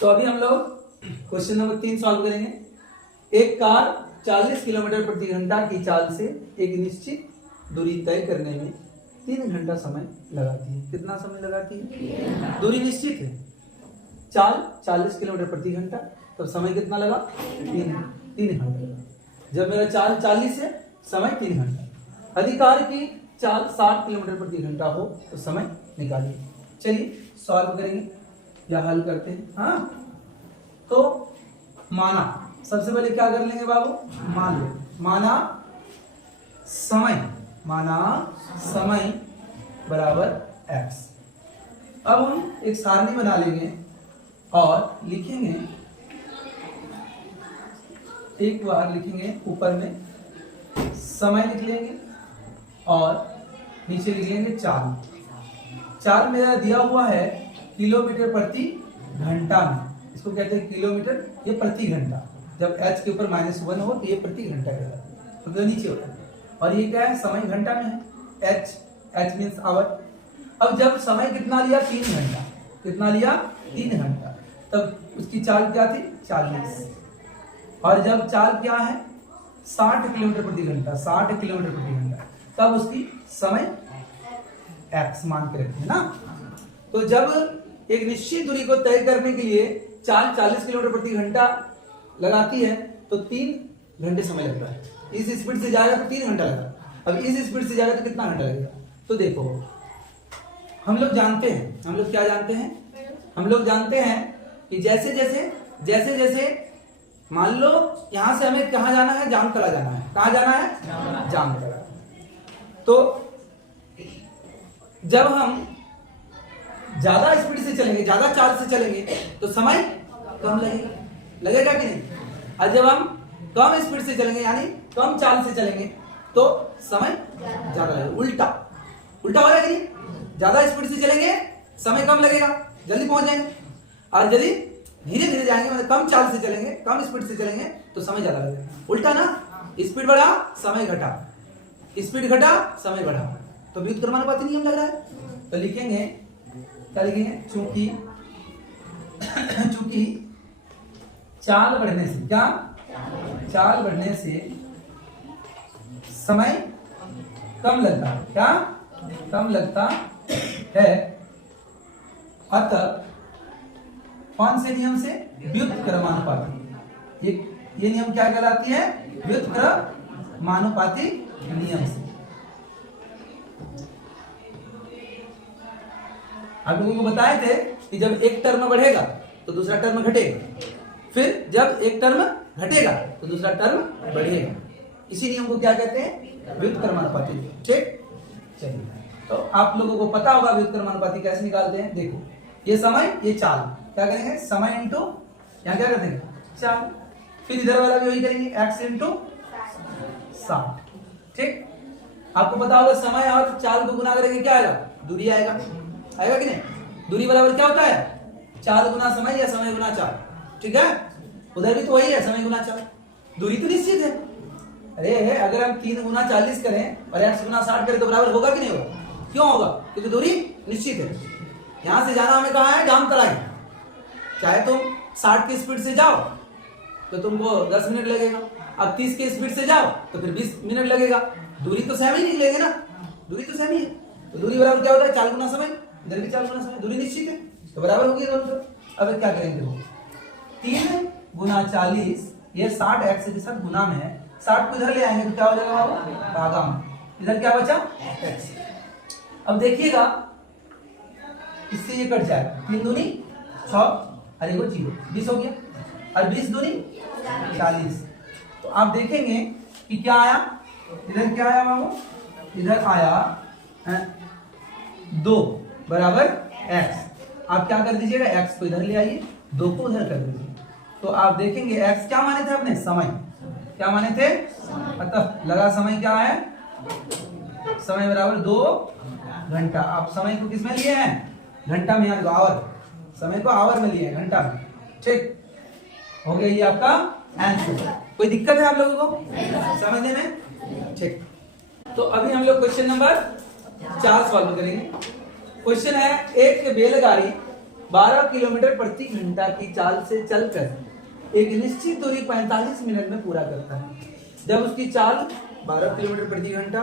तो अभी हम लोग क्वेश्चन नंबर 3 सॉल्व करेंगे। एक कार 40 किलोमीटर प्रति घंटा की चाल से एक निश्चित दूरी तय करने में 3 घंटा समय लगाती है। कितना समय लगाती है? दूरी निश्चित है, चाल 40 किलोमीटर प्रति घंटा, तो समय कितना लगा? 3 घंटा लगा। जब मेरा चाल 40 है, समय 3 घंटा। यदि कार की चाल 60 किलोमीटर प्रति घंटा हो तो समय निकालिए। चलिए सॉल्व करेंगे या हल करते हैं। हाँ, तो माना, सबसे पहले क्या कर लेंगे बाबू? मान लो, माना समय बराबर x। अब हम एक सारणी बना लेंगे और लिखेंगे, एक बार लिखेंगे ऊपर में समय लिख लेंगे और नीचे लिख लेंगे चाल। चाल मेरा दिया हुआ है किलोमीटर प्रति घंटा में, इसको कहते हैं किलोमीटर, ये प्रति घंटा। जब h के ऊपर -1 हो तो ये प्रति घंटा कहलाता है, तो नीचे होता है। और ये क्या है? समय घंटा में है, h मीन्स आवर। अब जब समय कितना लिया? 3 घंटा। कितना लिया? 3 घंटा। तब उसकी चाल क्या थी? 40। और जब चाल क्या है? 60 किलोमीटर प्रति घंटा, 60 किलोमीटर प्रति घंटा, तब उसकी समय x मान के रखते हैं ना। तो जब एक निश्चित दूरी को तय करने के लिए चाल 40 किलोमीटर प्रति घंटा लगाती है तो 3 घंटे समय लगता है। इस स्पीड से जाएगा तो 3 घंटा लगेगा। अब इस स्पीड से जाएगा तो कितना घंटा लगेगा? तो देखो, हम लोग जानते हैं, हम लोग क्या जानते हैं? हम लोग जानते हैं कि जैसे जैसे मान लो यहां से हमें कहां जाना है? जामतला जाना है। कहां जाना है? जामतला। तो जब हम ज्यादा स्पीड से चलेंगे, ज्यादा चाल से चलेंगे तो समय कम लगेगा, लगेगा कि नहीं? और जब हम कम स्पीड से चलेंगे, यानी कम चाल से चलेंगे, तो समय ज्यादा लगेगा। उल्टा हो रहा है कि नहीं? ज्यादा स्पीड से चलेंगे समय कम लगेगा, जल्दी पहुंच जाएंगे। और यदि धीरे धीरे जाएंगे, मतलब कम चाल से चलेंगे, कम स्पीड से चलेंगे, तो समय ज्यादा लगेगा। उल्टा ना, स्पीड बढ़ा समय घटा, स्पीड घटा समय बढ़ा, तो व्युत्क्रमानुपाती नियम लग रहा है। तो लिखेंगे, क्या लिखेंगे? चूंकि चाल बढ़ने से, क्या? चाल बढ़ने से समय कम लगता है, क्या? कम लगता है, अतः कौन से नियम से? व्युत्क्रमानुपाती। ये नियम क्या कहलाती है? व्युत्क्रमानुपाती नियम से। आप लोगों को बताए थे कि जब एक टर्म बढ़ेगा तो दूसरा टर्म घटेगा, फिर जब एक टर्म घटेगा तो दूसरा टर्म बढ़ेगा। इसी नियम को क्या कहते हैं? व्युत्क्रमानुपाती नियम। ठीक, चलिए, तो आप लोगों को पता होगा व्युत्क्रमानुपाती कैसे निकालते हैं। देखो, ये समय, ये चाल, क्या करेंगे? समय इंटू, यहाँ क्या कर देंगे? चाल। फिर इधर वाला भी वही करेंगे, x इंटू 60। ठीक, आपको पता होगा समय और चाल को गुना करेंगे, क्या आएगा? दूरी आएगा, आएगा कि नहीं? दूरी बराबर क्या होता है? चाल गुना समय या समय गुना चाल। ठीक है, उधर भी तो वही है, समय गुना चाल। दूरी तो निश्चित है। अरे अगर हम 3 गुना 40 करें और x गुना 60 करें तो बराबर होगा कि नहीं होगा? क्यों होगा? क्योंकि दूरी निश्चित है। यहां से जाना हमें कहा है? जामतला। चाहे तुम 60 की स्पीड से जाओ तो तुमको 10 मिनट लगेगा, अब 30 की स्पीड से जाओ तो फिर 20 मिनट लगेगा। दूरी तो सेम ही निकलेगी ना, दूरी तो सेम ही है। तो दूरी बराबर क्या होता है? चाल गुना समय, इधर भी चाल गुना समय, दूरी निश्चित है तो बराबर होगी दोनों। अब क्या करेंगे? 3 गुना 40, ये 60 x के साथ गुना में है, 60 को इधर ले आएंगे तो क्या हो जाएगा बाबू? भागा में। इधर क्या बचा? x। अब देखिएगा, इससे ये कट जाएगा, 3 दूनी 6, अरे वो 0, 20 हो गया, और 20 दूनी 40। तो आप देखेंगे कि क्या आया? इधर क्या आया बाबू? इधर आया 2 बराबर x। आप क्या कर दीजिएगा? x को इधर ले आइए, 2 को उधर कर दीजिए, तो आप देखेंगे x क्या माने थे अपने? समय। क्या माने थे? अतः लगा समय क्या है? समय बराबर 2 घंटा। आप समय को किस में लिए हैं? घंटा में, यानी आवर। समय को आवर में लिए हैं, घंटा में। ठीक हो गया, ये आपका आंसर। कोई दिक्कत है आप लोगों को समझने में? ठीक, तो अभी हम लोग क्वेश्चन नंबर 4 सॉल्व करेंगे। क्वेश्चन है, एक बैलगाड़ी 12 किलोमीटर प्रति घंटा की चाल से चलकर एक निश्चित दूरी 45 मिनट में पूरा करता है। जब उसकी चाल 12 किलोमीटर प्रति घंटा,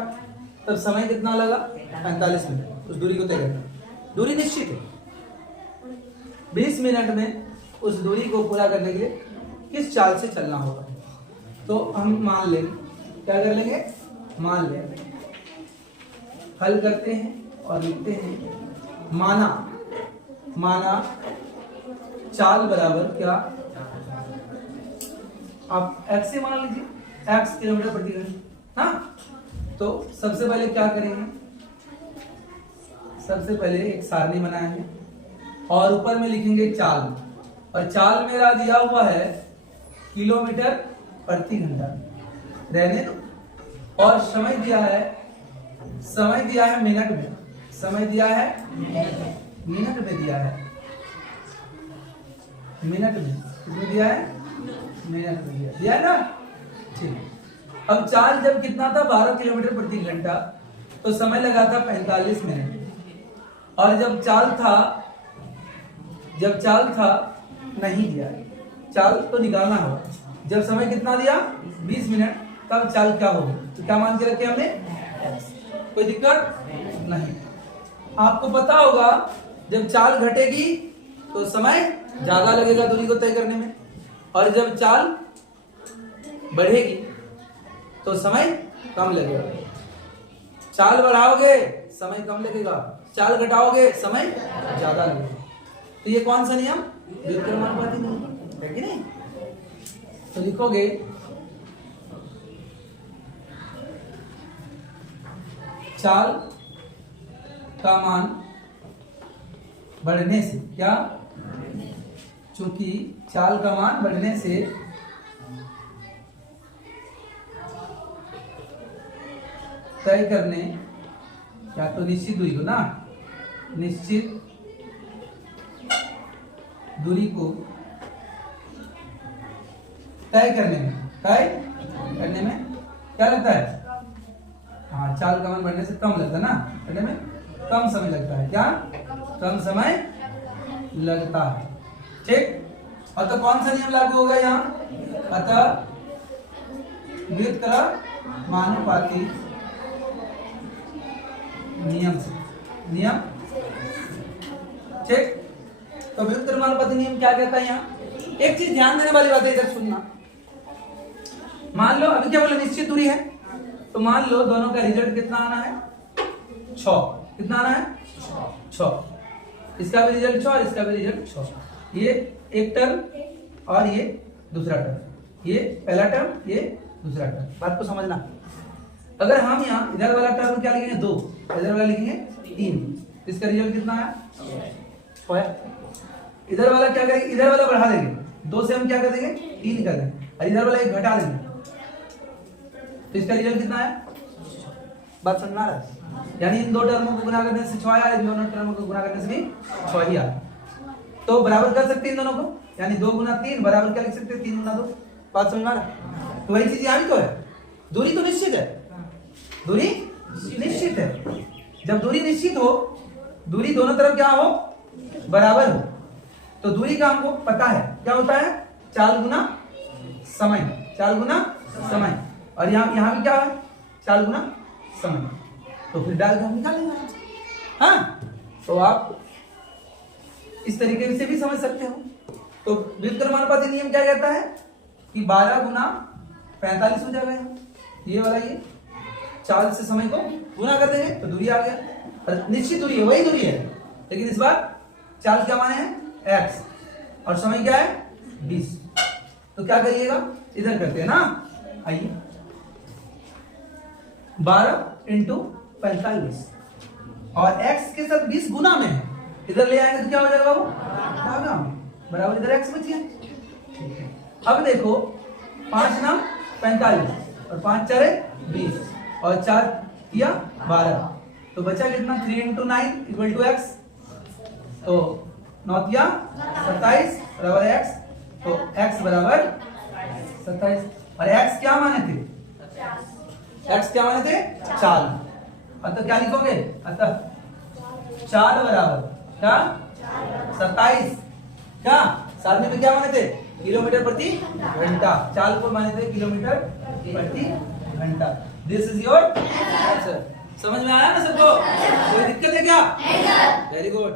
तब समय कितना लगा? 45 मिनट उस दूरी को तय करना। दूरी निश्चित है, 20 मिनट में उस दूरी को पूरा करने के लिए किस चाल से चलना होगा? तो हम मान लेंगे, क्या कर लेंगे? मान लेंगे, हल करते हैं और लिखते हैं। माना चाल बराबर क्या? आप x से मान लीजिए, x किलोमीटर प्रति घंटा। हाँ, तो सबसे पहले क्या करेंगे? सबसे पहले एक सारणी बनाएंगे और ऊपर में लिखेंगे चाल, और चाल मेरा दिया हुआ है किलोमीटर प्रति घंटा, रहने दो। और समय दिया है मिनट में, समय दिया है मिनट में दिया है, मिनट में कितने दिया है? मिनट में दिया है ना। ठीक, अब चाल जब कितना था? 12 किलोमीटर प्रति घंटा, तो समय लगा था 45 मिनट। और जब चाल था नहीं दिया, चाल तो निकालना होगा। जब समय कितना दिया? 20 मिनट, तब चाल क्या होगी? तो क्या मान के रखे हमने? कोई दिक्कत नहीं। आपको पता होगा जब चाल घटेगी तो समय ज्यादा लगेगा दूरी को तय करने में, और जब चाल बढ़ेगी तो समय कम लगेगा। चाल बढ़ाओगे समय कम लगेगा, चाल घटाओगे समय ज्यादा लगेगा। तो ये कौन सा नियम? व्युत्क्रमानुपाती नियम है कि नहीं? तो लिखोगे चाल का मान बढ़ने से, क्या? चूंकि चाल का मान बढ़ने से तय करने, या तो निश्चित दूरी को ना, निश्चित दूरी को तय करने में क्या लगता है? हाँ, चाल का मान बढ़ने से कम लगता है ना, करने में कम समय लगता है। क्या? कम समय लगता है। ठीक, अतः कौन सा नियम लागू होगा यहाँ? अतः व्युत्क्रमानुपाती नियम से, नियम। ठीक, तो व्युत्क्रमानुपाती नियम क्या कहता है यहाँ? एक चीज ध्यान देने वाली बात है, इधर सुनना। मान लो अभी क्या बोले? निश्चित दूरी है, तो मान लो दोनों का रिजल्ट कितना आना है? 6। कितना आना है? 6। इसका भी रिजल्ट 6 और इसका भी रिजल्ट 6। ये एक टर्म और ये दूसरा टर्म, ये पहला टर्म, ये दूसरा टर्म। बात को समझना। अगर हम यहाँ इधर वाला टर्म क्या लिखेंगे? 2, इधर वाला लिखेंगे 3। इसका रिजल्ट कितना आया? 6। इधर वाला क्या करेंगे? इधर वाला बढ़ा देंगे, 2 से हम क्या कर देंगे? 3 कर देंगे, और इधर वाला 1 घटा देंगे, तो इसका रिजल्ट कितना है? बात समझना है? यानी इन दो टर्मों को गुना करने से 6 आया, इन दोनों टर्मों को गुना करने से भी 6 ही आया। तो बराबर कर सकते हैं इन दोनों को, यानी 2 गुना 3 बराबर क्या लिख सकते हैं? 3 गुना 2। बात समझना है? तो वही चीज यहाँ भी तो है, दूरी तो निश्चित है, दूरी निश्चित है। जब दूरी निश्चित हो, दूरी दोनों तरफ क्या हो? बराबर हो, तो दूरी का हमको पता है क्या होता है? चाल गुना समय, चाल गुना समय। और यहाँ भी क्या है? चाल गुना समय। तो फिर डाल के हम निकालेंगे। हाँ, तो आप इस तरीके से भी समझ सकते हो। तो व्युत्क्रमानुपाती नियम क्या कहता है कि 12 गुना 45 हो जाएगा, ये वाला, ये चाल से समय को गुना कर देंगे तो दूरी आ गया। और निश्चित दूरी है, वही दूरी है, लेकिन इस बार चाल क्या माने हैं? x, और समय क्या है? 20। तो क्या करिएगा? इधर करते हैं ना, आइए 12 इंटू 45 और x के साथ 20 गुना में है, इधर ले आएंगे तो क्या हो जाएगा बाबू? भागा में, बराबर इधर x बच गया। अब देखो 5 नाम 45 और 5 4 20 और 4 किया 12, तो बचा कितना? 3 इंटू 9 इक्वल टू x, तो 9 किया 27 बराबर x, तो x बराबर 27। और x क्या माने थे? x क्या माने थे? चाल। अतः क्या लिखोगे? अतः चाल बराबर क्या? 27। क्या सारणी में क्या माने थे? किलोमीटर प्रति घंटा। चाल को माने थे किलोमीटर प्रति घंटा। This is your answer. समझ में आया ना सबको? कोई दिक्कत है क्या? Very good.